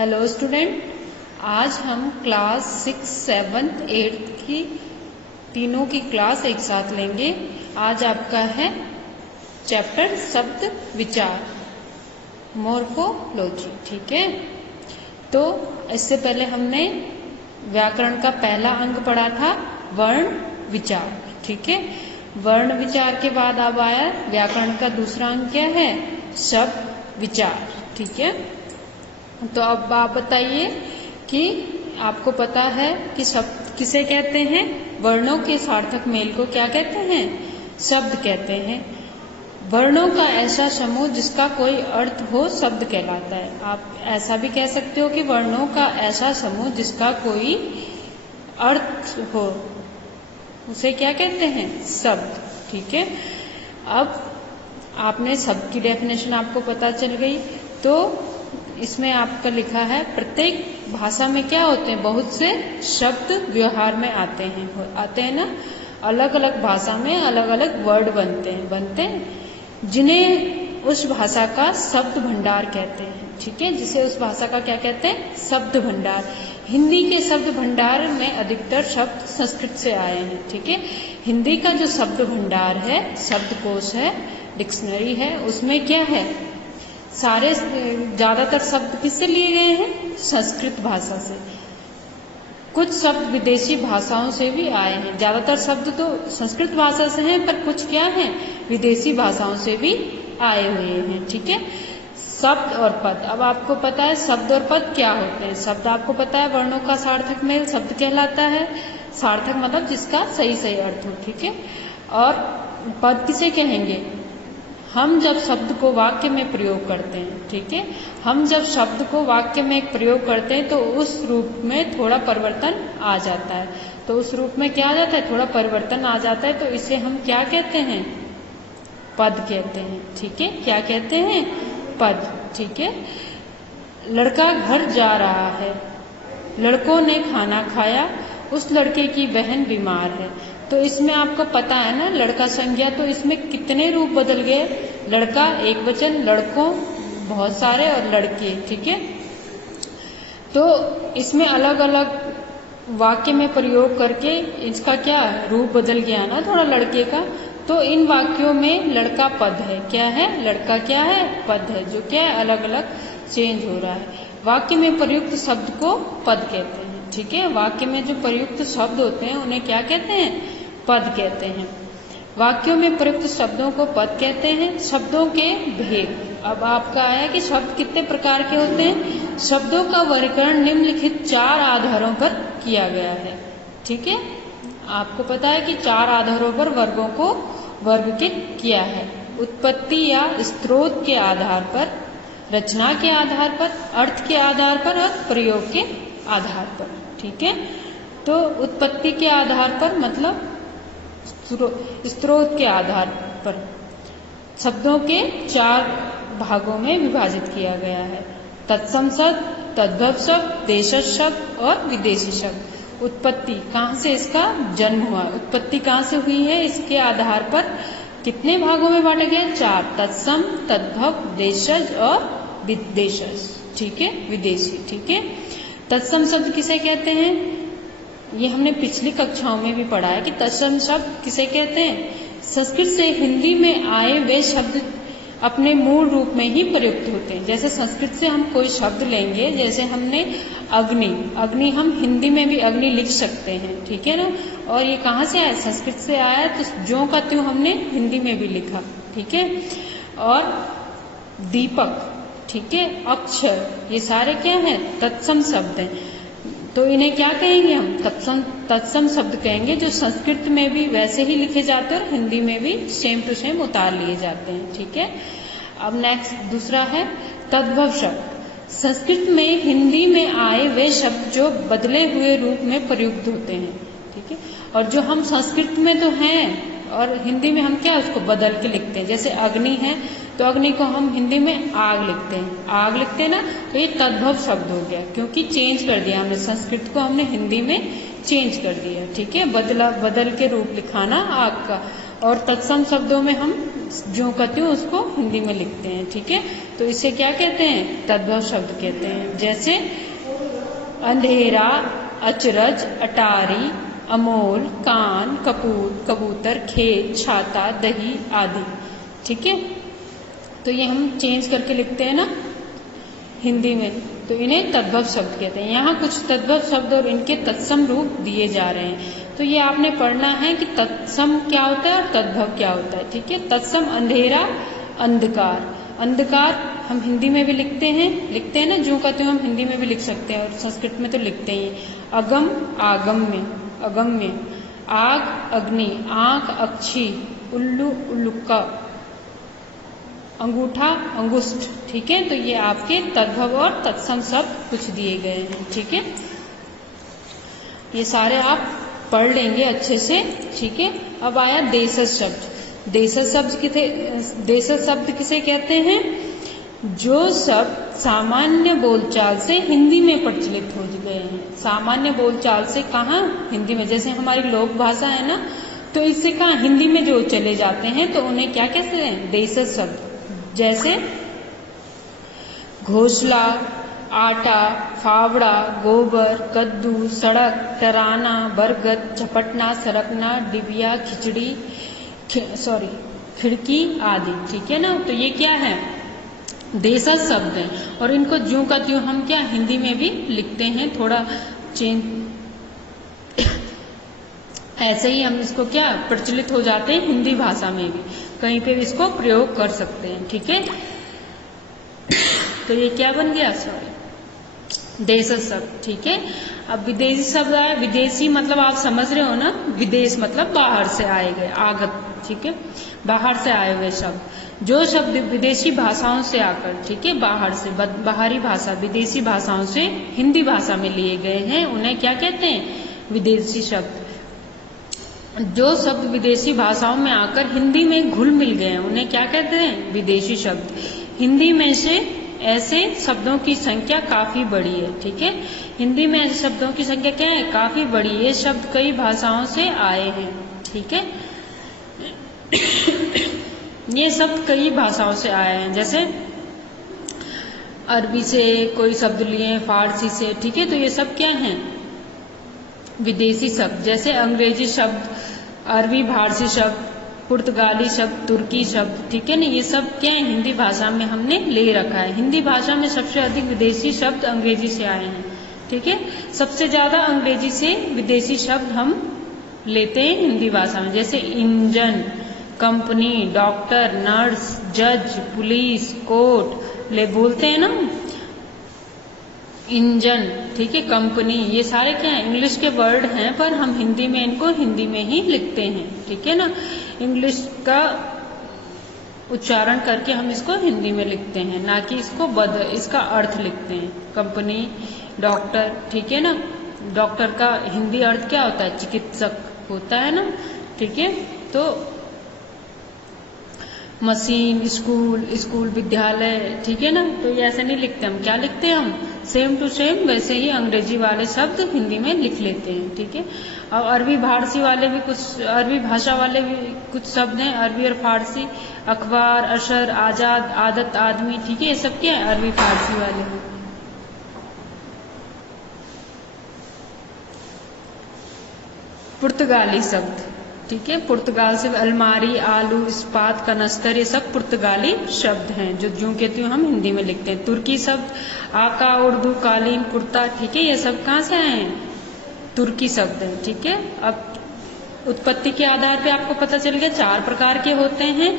Hello student, आज हम class 6, 7, 8 की तीनों की क्लास एक साथ लेंगे। आज आपका है चैप्टर शब्द विचार, मोर्फोलॉजी। ठीक है, तो इससे पहले हमने व्याकरण का पहला अंग पढ़ा था वर्ण विचार। ठीक है, वर्ण विचार के बाद अब आया व्याकरण का दूसरा अंग क्या है, शब्द विचार। ठीक है, तो अब आप बताइए कि आपको पता है कि शब्द किसे कहते हैं, वर्णों के सार्थक मेल को क्या कहते हैं, शब्द कहते हैं। वर्णों का ऐसा समूह जिसका कोई अर्थ हो शब्द कहलाता है। आप ऐसा भी कह सकते हो कि वर्णों का ऐसा समूह जिसका कोई अर्थ हो उसे क्या कहते हैं, शब्द। ठीक है, अब आपने शब्द की डेफिनेशन आपको पता चल गई, तो इसमें आपका लिखा है प्रत्येक भाषा में क्या होते हैं, बहुत से शब्द व्यवहार में आते हैं ना। अलग अलग भाषा में अलग अलग वर्ड बनते हैं जिन्हें उस भाषा का शब्द भंडार कहते हैं। ठीक है, जिसे उस भाषा का क्या कहते हैं, शब्द भंडार। हिंदी के शब्द भंडार में अधिकतर शब्द संस्कृत से आए हैं। ठीक है, हिंदी का जो शब्द भंडार है, शब्दकोश है, डिक्शनरी है, उसमें क्या है, सारे ज्यादातर शब्द किससे लिए गए हैं, संस्कृत भाषा से। कुछ शब्द विदेशी भाषाओं से भी आए हैं। ज्यादातर शब्द तो संस्कृत भाषा से हैं, पर कुछ क्या हैं, विदेशी भाषाओं से भी आए हुए हैं। ठीक है, शब्द और पद। अब आपको पता है शब्द और पद क्या होते हैं। शब्द आपको पता है वर्णों का सार्थक मेल शब्द कहलाता है। सार्थक मतलब जिसका सही सही अर्थ हो। ठीक है, और पद किसे कहेंगे, हम जब शब्द को वाक्य में प्रयोग करते हैं। ठीक है, हम जब शब्द को वाक्य में प्रयोग करते हैं तो उस रूप में थोड़ा परिवर्तन आ जाता है। तो उस रूप में क्या आ जाता है, थोड़ा परिवर्तन आ जाता है, तो इसे हम क्या कहते हैं, पद कहते हैं। ठीक है, क्या कहते हैं, पद। ठीक है, लड़का घर जा रहा है, लड़कों ने खाना खाया, उस लड़के की बहन बीमार है। तो इसमें आपको पता है ना, लड़का संज्ञा, तो इसमें कितने रूप बदल गए, लड़का एक वचन, लड़कों बहुत सारे, और लड़के। ठीक है, तो इसमें अलग अलग वाक्य में प्रयोग करके इसका क्या रूप बदल गया ना थोड़ा लड़के का। तो इन वाक्यों में लड़का पद है, क्या है, लड़का क्या है, पद है, जो क्या है अलग अलग चेंज हो रहा है। वाक्य में प्रयुक्त शब्द को पद कहते हैं। ठीक है, वाक्य में जो प्रयुक्त शब्द होते हैं उन्हें क्या कहते हैं, पद कहते हैं। वाक्यों में प्रयुक्त शब्दों को पद कहते हैं। शब्दों के भेद। अब आपका आया कि शब्द कितने प्रकार के होते हैं। शब्दों का वर्गीकरण निम्नलिखित 4 आधारों पर किया गया है। ठीक है, आपको पता है कि 4 आधारों पर वर्गों को वर्गीकृत किया है। उत्पत्ति या स्रोत के आधार पर, रचना के आधार पर, अर्थ के आधार पर और प्रयोग के आधार पर। ठीक है, तो उत्पत्ति के आधार पर मतलब स्रोत के आधार पर शब्दों के 4 भागों में विभाजित किया गया है। तत्सम शब्द, तद्भव शब्द, देशज शब्द और विदेशी शब्द। उत्पत्ति कहाँ से इसका जन्म हुआ, उत्पत्ति कहाँ से हुई है, इसके आधार पर कितने भागों में बांटे गए, 4, तत्सम, तद्भव, देशज और विदेशज। ठीक है, विदेशी। ठीक है, तत्सम शब्द किसे कहते हैं, ये हमने पिछली कक्षाओं में भी पढ़ा है कि तत्सम शब्द किसे कहते हैं, संस्कृत से हिंदी में आए वे शब्द अपने मूल रूप में ही प्रयुक्त होते हैं। जैसे संस्कृत से हम कोई शब्द लेंगे, जैसे हमने अग्नि, अग्नि हम हिंदी में भी अग्नि लिख सकते हैं। ठीक है ना, और ये कहाँ से आया, संस्कृत से आया, तो ज्यों का त्यों हमने हिंदी में भी लिखा। ठीक है, और दीपक, ठीक है, अक्षर, ये सारे क्या हैं, तत्सम शब्द हैं। तो इन्हें क्या कहेंगे हम, तत्सम शब्द कहेंगे, जो संस्कृत में भी वैसे ही लिखे जाते हैं और हिंदी में भी सेम टू सेम उतार लिए जाते हैं। ठीक है, अब नेक्स्ट दूसरा है तद्भव शब्द। संस्कृत में हिंदी में आए वे शब्द जो बदले हुए रूप में प्रयुक्त होते हैं। ठीक है, और जो हम संस्कृत में तो हैं और हिंदी में हम क्या उसको बदल के लिखते हैं। जैसे अग्नि है तो अग्नि को हम हिंदी में आग लिखते हैं, आग लिखते हैं ना, तो ये तद्भव शब्द हो गया, क्योंकि चेंज कर दिया हमने, संस्कृत को हमने हिंदी में चेंज कर दिया। ठीक है, बदल के रूप लिखाना आग का, और तत्सम शब्दों में हम ज्यों का त्यों उसको हिंदी में लिखते हैं। ठीक है, तो इसे क्या कहते हैं? तद्भव शब्द कहते हैं। जैसे अंधेरा, अचरज, अटारी, अमोल, कान, कपूर, कबूतर, खेत, छाता, दही आदि। ठीक है, तो ये हम चेंज करके लिखते हैं ना हिंदी में, तो इन्हें तद्भव शब्द कहते हैं। यहाँ कुछ तद्भव शब्द और इनके तत्सम रूप दिए जा रहे हैं, तो ये आपने पढ़ना है कि तत्सम क्या होता है और तद्भव क्या होता है। ठीक है, तत्सम अंधेरा, अंधकार। अंधकार हम हिंदी में भी लिखते हैं ना, जो कहते हैं हम हिंदी में भी लिख सकते हैं और संस्कृत में तो लिखते ही। अगम, आगम्य, अगम्य। आग, अग्नि, आंख, अक्षी, उल्लू, उल्लुका, अंगूठा, अंगुष्ठ। ठीक है, तो ये आपके तद्भव और तत्सम शब्द कुछ दिए गए हैं। ठीक है, ये सारे आप पढ़ लेंगे अच्छे से। ठीक है, अब आया देशज शब्द। देशज शब्द किसे कहते हैं? जो शब्द सामान्य बोलचाल से हिंदी में प्रचलित हो गए हैं। सामान्य बोलचाल से कहाँ? हिंदी में। जैसे हमारी लोक भाषा है ना, तो इससे कहाँ हिंदी में जो चले जाते हैं तो उन्हें क्या कहते हैं? देशज शब्द। जैसे घोंसला, आटा, फावड़ा, गोबर, कद्दू, सड़क, टराना, बरगद, झपटना, सरकना, डिबिया, खिड़की आदि। ठीक है ना, तो ये क्या है? देशज शब्द हैं और इनको ज्यों का त्यों हम क्या हिंदी में भी लिखते हैं, थोड़ा चेंज ऐसे ही हम इसको क्या प्रचलित हो जाते हैं हिंदी भाषा में भी, कहीं पे भी इसको प्रयोग कर सकते हैं। ठीक है, तो ये क्या बन गया? देशज शब्द। ठीक है, अब विदेशी शब्द आया। विदेशी मतलब आप समझ रहे हो ना, विदेश मतलब बाहर से आए गए, आगत। ठीक है, बाहर से आए हुए शब्द। जो शब्द विदेशी भाषाओं से आकर, ठीक है, बाहर से, बाहरी भाषा, विदेशी भाषाओं से हिंदी भाषा में लिए गए हैं, उन्हें क्या कहते हैं? विदेशी शब्द। जो शब्द विदेशी भाषाओं में आकर हिंदी में घुल मिल गए हैं, उन्हें क्या कहते हैं? विदेशी शब्द। हिंदी में से ऐसे शब्दों की संख्या काफी बड़ी है। ठीक है, हिंदी में ऐसे शब्दों की संख्या क्या है? काफी बड़ी। ये शब्द कई भाषाओं से आए हैं। ठीक है, ये शब्द कई भाषाओं से आए हैं। जैसे अरबी से कोई शब्द लिए, फारसी से। ठीक है, तो ये सब क्या हैं? विदेशी शब्द। जैसे अंग्रेजी शब्द, अरबी फारसी शब्द, पुर्तगाली शब्द, तुर्की शब्द। ठीक है ना, ये सब क्या है? हिंदी भाषा में हमने ले रखा है। हिंदी भाषा में सबसे अधिक विदेशी शब्द अंग्रेजी से आए हैं। ठीक है, सबसे ज्यादा अंग्रेजी से विदेशी शब्द हम लेते हैं हिंदी भाषा में। जैसे इंजन, कंपनी, डॉक्टर, नर्स, जज, पुलिस, कोर्ट ले बोलते हैं ना, इंजन। ठीक है, कंपनी, ये सारे क्या है? इंग्लिश के वर्ड हैं, पर हम हिंदी में इनको हिंदी में ही लिखते हैं। ठीक है ना, इंग्लिश का उच्चारण करके हम इसको हिंदी में लिखते हैं, ना कि इसका अर्थ लिखते हैं। Company, doctor. ठीक है ना, डॉक्टर का हिंदी अर्थ क्या होता है? चिकित्सक होता है ना। ठीक है, तो मशीन, स्कूल विद्यालय। ठीक है ना, तो ये ऐसे नहीं लिखते हम। क्या लिखते हैं हम? सेम टू सेम वैसे ही अंग्रेजी वाले शब्द हिंदी में लिख लेते हैं। ठीक है, और अरबी फारसी वाले भी कुछ, अरबी भाषा वाले भी कुछ शब्द हैं, अरबी और फारसी। अखबार, अशर, आजाद, आदत, आदमी। ठीक है, ये सब क्या है? अरबी फारसी वाले हैं। पुर्तगाली शब्द। ठीक है, पुर्तगाल से अलमारी, आलू, इस्पात, कनस्तर, ये सब पुर्तगाली शब्द हैं, जो ज्यों कहती हूँ हम हिंदी में लिखते हैं। तुर्की शब्द, आका, उर्दू, कालीन, कुर्ता। ठीक है, ये सब कहाँ से आए हैं? तुर्की शब्द हैं। ठीक है, अब उत्पत्ति के आधार पे आपको पता चल गया 4 प्रकार के होते हैं।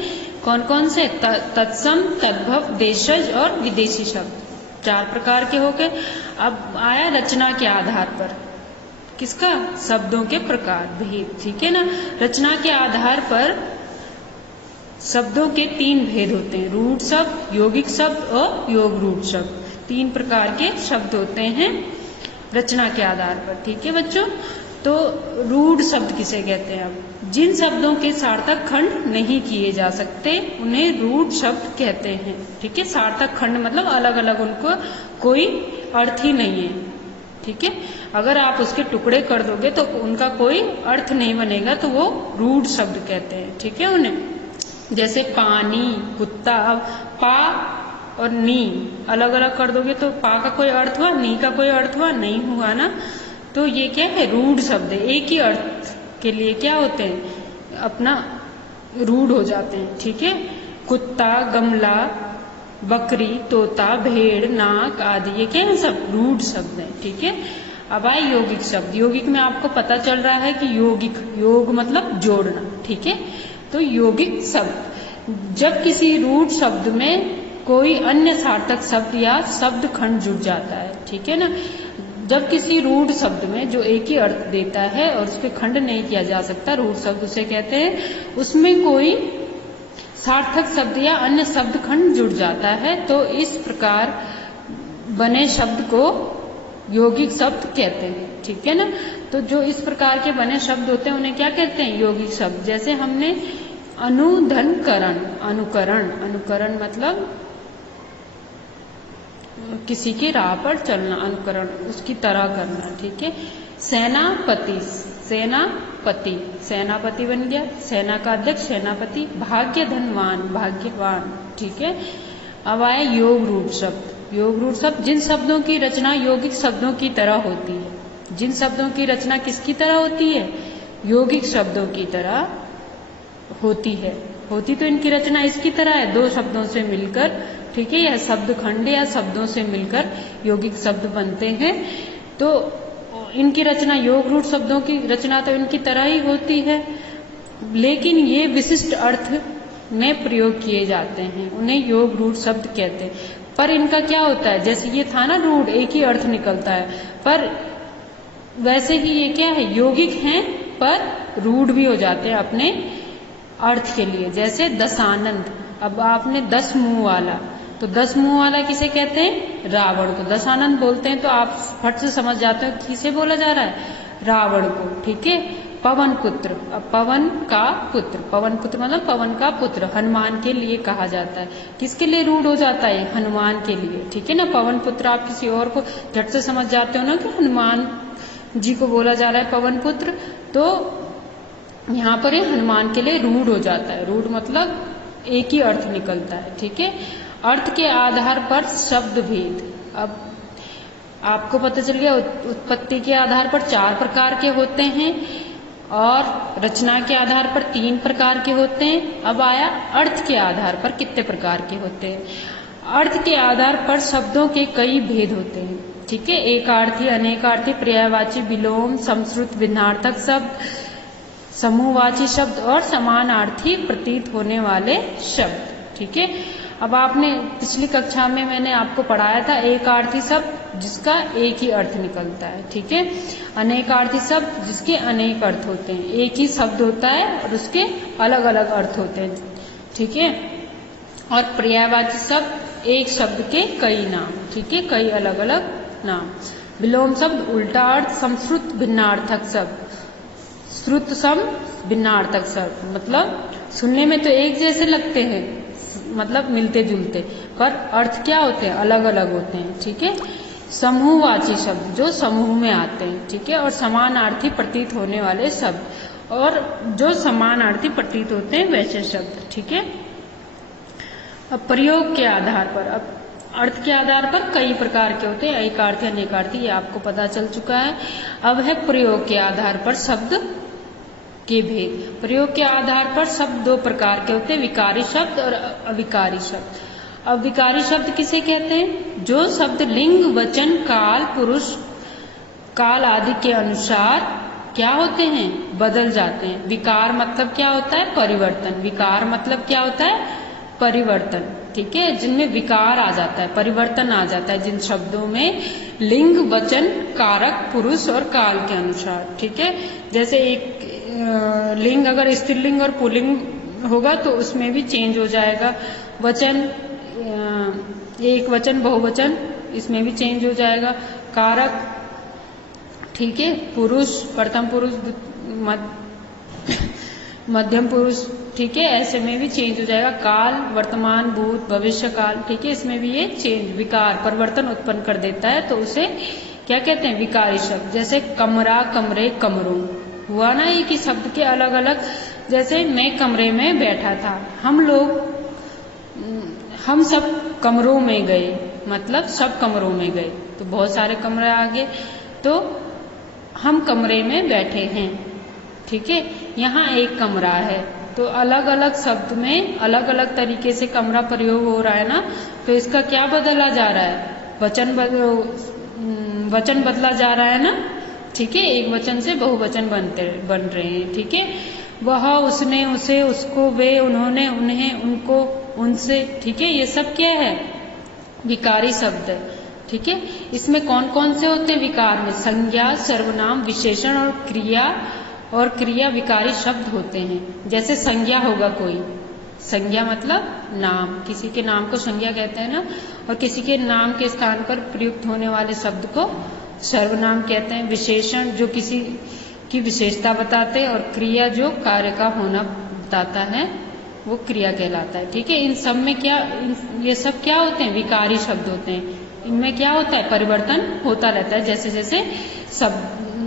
कौन कौन से? तत्सम, तद्भव, देशज और विदेशी शब्द। 4 प्रकार के हो गए। अब आया रचना के आधार पर। किसका? शब्दों के प्रकार, भेद। ठीक है ना, रचना के आधार पर शब्दों के 3 भेद होते हैं, रूढ़ शब्द, यौगिक शब्द और योग रूढ़ शब्द। 3 प्रकार के शब्द होते हैं रचना के आधार पर। ठीक है बच्चों, तो रूढ़ शब्द किसे कहते हैं? अब जिन शब्दों के सार्थक खंड नहीं किए जा सकते उन्हें रूढ़ शब्द कहते हैं। ठीक है, सार्थक खंड मतलब अलग अलग, उनको कोई अर्थ ही नहीं है। ठीक है, अगर आप उसके टुकड़े कर दोगे तो उनका कोई अर्थ नहीं बनेगा, तो वो रूढ़ शब्द कहते हैं। ठीक है उन्हें, जैसे पानी, कुत्ता। पा और नी अलग अलग कर दोगे तो पा का कोई अर्थ हुआ, नी का कोई अर्थ हुआ, नहीं हुआ ना। तो ये क्या है, रूढ़ शब्द है। एक ही अर्थ के लिए क्या होते हैं, अपना रूढ़ हो जाते हैं। ठीक है, कुत्ता, गमला, बकरी, तोता, भेड़, नाक आदि ये क्या है, सब रूढ़ शब्द हैं। ठीक है, अब आए यौगिक शब्द। यौगिक में आपको पता चल रहा है कि यौगिक, योग मतलब जोड़ना। ठीक है, तो यौगिक शब्द जब किसी रूढ़ शब्द में कोई अन्य सार्थक शब्द या शब्द खंड जुड़ जाता है। ठीक है ना, जब किसी रूढ़ शब्द में जो एक ही अर्थ देता है और उस पर खंड नहीं किया जा सकता, रूढ़ शब्द उसे कहते हैं, उसमें कोई सार्थक शब्द या अन्य शब्द खंड जुड़ जाता है तो इस प्रकार बने शब्द को यौगिक शब्द कहते हैं। ठीक है ना, तो जो इस प्रकार के बने शब्द होते हैं उन्हें क्या कहते हैं, यौगिक शब्द। जैसे हमने अनुधनकरण, अनुकरण, अनुकरण मतलब किसी की राह पर चलना, अनुकरण उसकी तरह करना। ठीक है, सेनापति, सेनापति, सेनापति बन गया, सेना का अध्यक्ष सेनापति। भाग्य धनवान, भाग्यवान। ठीक है, अब आए योग रूढ़ शब्द। योग रूढ़ शब्द जिन शब्दों की रचना यौगिक शब्दों की तरह होती है। जिन शब्दों की रचना किसकी तरह होती है, यौगिक शब्दों की तरह होती है। होती तो इनकी रचना इसकी तरह है, दो शब्दों से मिलकर। ठीक है, यह शब्द खंड या शब्दों से मिलकर यौगिक शब्द बनते हैं। तो इनकी रचना, योग रूढ़ शब्दों की रचना तो इनकी तरह ही होती है, लेकिन ये विशिष्ट अर्थ में प्रयोग किए जाते हैं, उन्हें योग रूढ़ शब्द कहते हैं। पर इनका क्या होता है, जैसे ये था ना रूढ़, एक ही अर्थ निकलता है, पर वैसे ही ये क्या है, यौगिक हैं पर रूढ़ भी हो जाते हैं अपने अर्थ के लिए। जैसे दशानंद, अब आपने 10 मुंह वाला, तो 10 मुंह वाला किसे कहते हैं, रावण को। दशानंद बोलते हैं तो आप फट से समझ जाते हो किसे बोला जा रहा है, रावण को। ठीक है, पवन पुत्र, अब पवन का पुत्र, पवन पुत्र मतलब पवन का पुत्र हनुमान के लिए कहा जाता है। किसके लिए रूढ़ हो जाता है, हनुमान के लिए। ठीक है ना, पवन पुत्र आप किसी और को झट से समझ जाते हो ना कि हनुमान जी को बोला जा रहा है पवन पुत्र, तो यहाँ पर ये हनुमान के लिए रूढ़ हो जाता है। रूढ़ मतलब एक ही अर्थ निकलता है। ठीक है, अर्थ के आधार पर शब्द भेद। अब आपको पता चल गया, उत्पत्ति के आधार पर 4 प्रकार के होते हैं और रचना के आधार पर 3 प्रकार के होते हैं। अब आया अर्थ के आधार पर कितने प्रकार के होते हैं। अर्थ के आधार पर शब्दों के कई भेद होते हैं। ठीक है, एकार्थी, अनेकार्थी, पर्यायवाची, विलोम, समश्रुत, भिन्नार्थक शब्द, समूहवाची शब्द और समानार्थी प्रतीत होने वाले शब्द। ठीक है, अब आपने पिछली कक्षा में मैंने आपको पढ़ाया था एकार्थी शब्द जिसका एक ही अर्थ निकलता है। ठीक है, अनेकार्थी शब्द जिसके अनेक अर्थ होते हैं, एक ही शब्द होता है और उसके अलग अलग अर्थ होते हैं। ठीक है, और पर्यायवाची शब्द एक शब्द के कई नाम। ठीक है, कई अलग अलग नाम। विलोम शब्द उल्टा अर्थ, समश्रुत, भिन्नार्थक शब्द, श्रुत सम भिन्नार्थक शब्द मतलब सुनने में तो एक जैसे लगते हैं, मतलब मिलते जुलते, पर अर्थ क्या होते हैं, अलग अलग होते हैं। ठीक है, समूहवाची शब्द जो समूह में आते हैं। ठीक है, और समानार्थी प्रतीत होने वाले शब्द और जो समानार्थी प्रतीत होते हैं वैसे शब्द। ठीक है, अब प्रयोग के आधार पर, अब अर्थ के आधार पर कई प्रकार के होते हैं, एकार्थी, अनेकार्थी, ये आपको पता चल चुका है। अब है प्रयोग के आधार पर शब्द के भेद। प्रयोग के आधार पर शब्द 2 प्रकार के होते हैं, विकारी शब्द और अविकारी शब्द। अब विकारी शब्द किसे कहते हैं, जो शब्द लिंग, वचन, काल, पुरुष, काल आदि के अनुसार क्या होते हैं, बदल जाते हैं। विकार मतलब क्या होता है, परिवर्तन। विकार मतलब क्या होता है, परिवर्तन। ठीक है, जिनमें विकार आ जाता है, परिवर्तन आ जाता है, जिन शब्दों में लिंग, वचन, कारक, पुरुष और काल के अनुसार। ठीक है, जैसे एक लिंग अगर स्त्रीलिंग और पुल्लिंग होगा तो उसमें भी चेंज हो जाएगा। वचन, एक वचन, बहुवचन, इसमें भी चेंज हो जाएगा। कारक, ठीक है, पुरुष, प्रथम पुरुष, मध्यम पुरुष, ठीक है, ऐसे में भी चेंज हो जाएगा। काल, वर्तमान, भूत, भविष्य काल, ठीक है, इसमें भी ये चेंज, विकार, परिवर्तन उत्पन्न कर देता है, तो उसे क्या कहते हैं, विकारी शब्द। जैसे कमरा, कमरे, कमरों, हुआ ना एक ही शब्द के अलग अलग। जैसे मैं कमरे में बैठा था, हम सब कमरों में गए, मतलब सब कमरों में गए, तो बहुत सारे कमरे आ गए, तो हम कमरे में बैठे हैं। ठीक है, यहाँ एक कमरा है, तो अलग अलग शब्द में अलग अलग तरीके से कमरा प्रयोग हो रहा है ना, तो इसका क्या बदला जा रहा है, वचन बदला जा रहा है ना। ठीक है, एक वचन से बहुवचन बन रहे हैं। ठीक है, वह, उसने, उसे, उसको, वे, उन्होंने, उन्हें, उनको, उनसे। ठीक है, ये सब क्या है, विकारी शब्द है। ठीक है, इसमें कौन कौन से होते हैं विकार में, संज्ञा, सर्वनाम, विशेषण और क्रिया विकारी शब्द होते हैं। जैसे संज्ञा होगा कोई, संज्ञा मतलब नाम, किसी के नाम को संज्ञा कहते हैं ना, और किसी के नाम के स्थान पर प्रयुक्त होने वाले शब्द को सर्वनाम कहते हैं। विशेषण जो किसी की विशेषता बताते हैं, और क्रिया जो कार्य का होना बताता है वो क्रिया कहलाता है। ठीक है, इन सब में क्या, ये सब क्या होते हैं, विकारी शब्द होते हैं। इनमें क्या होता है, परिवर्तन होता रहता है, जैसे जैसे सब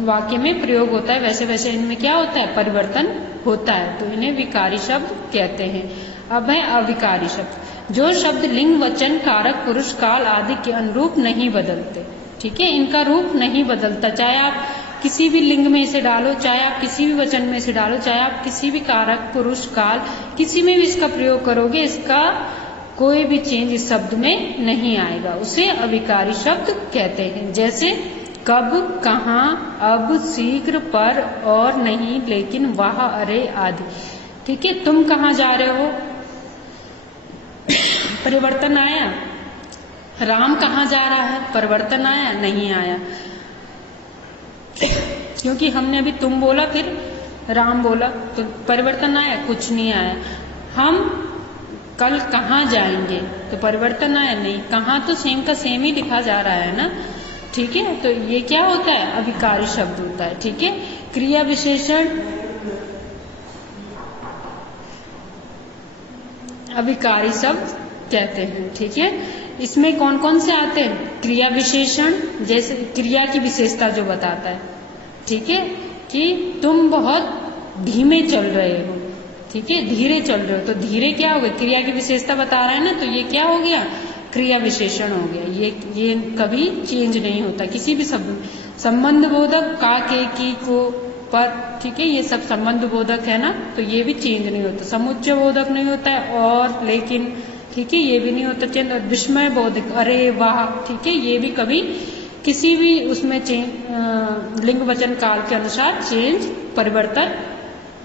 वाक्य में प्रयोग होता है वैसे वैसे इनमें क्या होता है, परिवर्तन होता है, तो इन्हें विकारी शब्द कहते हैं। अब है अविकारी शब्द, जो शब्द लिंग, वचन, कारक, पुरुष, काल आदि के अनुरूप नहीं बदलते। ठीक है, इनका रूप नहीं बदलता, चाहे आप किसी भी लिंग में इसे डालो, चाहे आप किसी भी वचन में इसे डालो, चाहे आप किसी भी कारक, पुरुष, काल, किसी में भी इसका प्रयोग करोगे, इसका कोई भी चेंज इस शब्द में नहीं आएगा, उसे अविकारी शब्द कहते हैं। जैसे कब, कहाँ, अब, शीघ्र, पर, और, नहीं, लेकिन, वाह, अरे आदि। ठीक है, तुम कहाँ जा रहे हो, परिवर्तन आया। राम कहाँ जा रहा है, परिवर्तन आया, नहीं आया, क्योंकि हमने अभी तुम बोला फिर राम बोला, तो परिवर्तन आया, कुछ नहीं आया। हम कल कहाँ जाएंगे, तो परिवर्तन आया, नहीं, कहाँ तो सेम का सेम ही लिखा जा रहा है ना। ठीक है, तो ये क्या होता है, अविकारी शब्द होता है। ठीक है, क्रिया विशेषण अविकारी शब्द कहते हैं। ठीक है, इसमें कौन कौन से आते हैं, क्रिया विशेषण, जैसे क्रिया की विशेषता जो बताता है। ठीक है, कि तुम बहुत धीमे चल रहे हो, ठीक है, धीरे चल रहे हो, तो धीरे क्या हो गया, क्रिया की विशेषता बता रहा है ना, तो ये क्या हो गया, क्रिया विशेषण हो गया। ये कभी चेंज नहीं होता किसी भी शब्द में। संबंध बोधक, का, के, की, को, पर, ठीक है, ये सब संबंध बोधक है ना, तो ये भी चेंज नहीं होता। समुच्चय बोधक नहीं होता है, और, लेकिन, ठीक है, ये भी नहीं होता चेंज। और विस्मय बोधक, अरे वाह, ठीक है, ये भी कभी किसी भी उसमें चेंज, लिंग, वचन, काल के अनुसार चेंज, परिवर्तन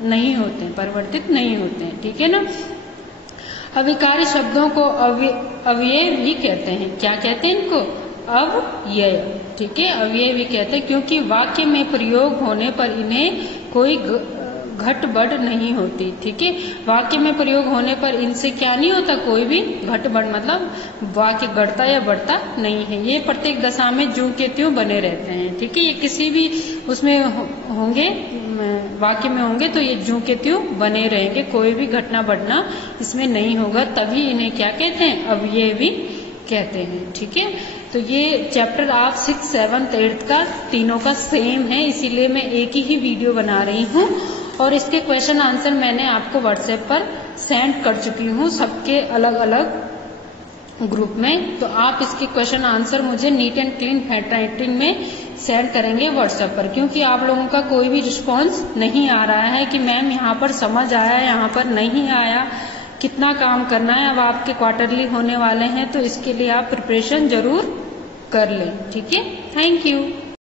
नहीं होते हैं, परिवर्तित नहीं होते हैं। ठीक है ना। अविकारी शब्दों को अव्यय भी कहते हैं। क्या कहते हैं इनको, अव्यय। ठीक है, अव्यय भी कहते हैं, क्योंकि वाक्य में प्रयोग होने पर इन्हें कोई घट बढ़ नहीं होती। ठीक है, वाक्य में प्रयोग होने पर इनसे क्या नहीं होता, कोई भी घट बढ़, मतलब वाक्य घटता या बढ़ता नहीं है। ये प्रत्येक दशा में ज्यों के त्यों बने रहते हैं। ठीक है, ये किसी भी उसमें होंगे, वाक्य में होंगे, तो ये ज्यों के त्यों बने रहेंगे, कोई भी घटना बढ़ना इसमें नहीं होगा, तभी इन्हें क्या कहते हैं, अव्यय भी कहते हैं। ठीक है, तो ये चैप्टर आप 6, 7, 8 का तीनों का सेम है, इसीलिए मैं एक ही वीडियो बना रही हूँ, और इसके क्वेश्चन आंसर मैंने आपको व्हाट्सएप पर सेंड कर चुकी हूँ, सबके अलग अलग ग्रुप में। तो आप इसके क्वेश्चन आंसर मुझे नीट एंड क्लीन हैंडराइटिंग में सेंड करेंगे व्हाट्सएप पर, क्योंकि आप लोगों का कोई भी रिस्पॉन्स नहीं आ रहा है कि मैम यहाँ पर समझ आया, यहाँ पर नहीं आया, कितना काम करना है। अब आपके क्वार्टरली होने वाले हैं, तो इसके लिए आप प्रिपरेशन जरूर कर लें। ठीक है, थैंक यू।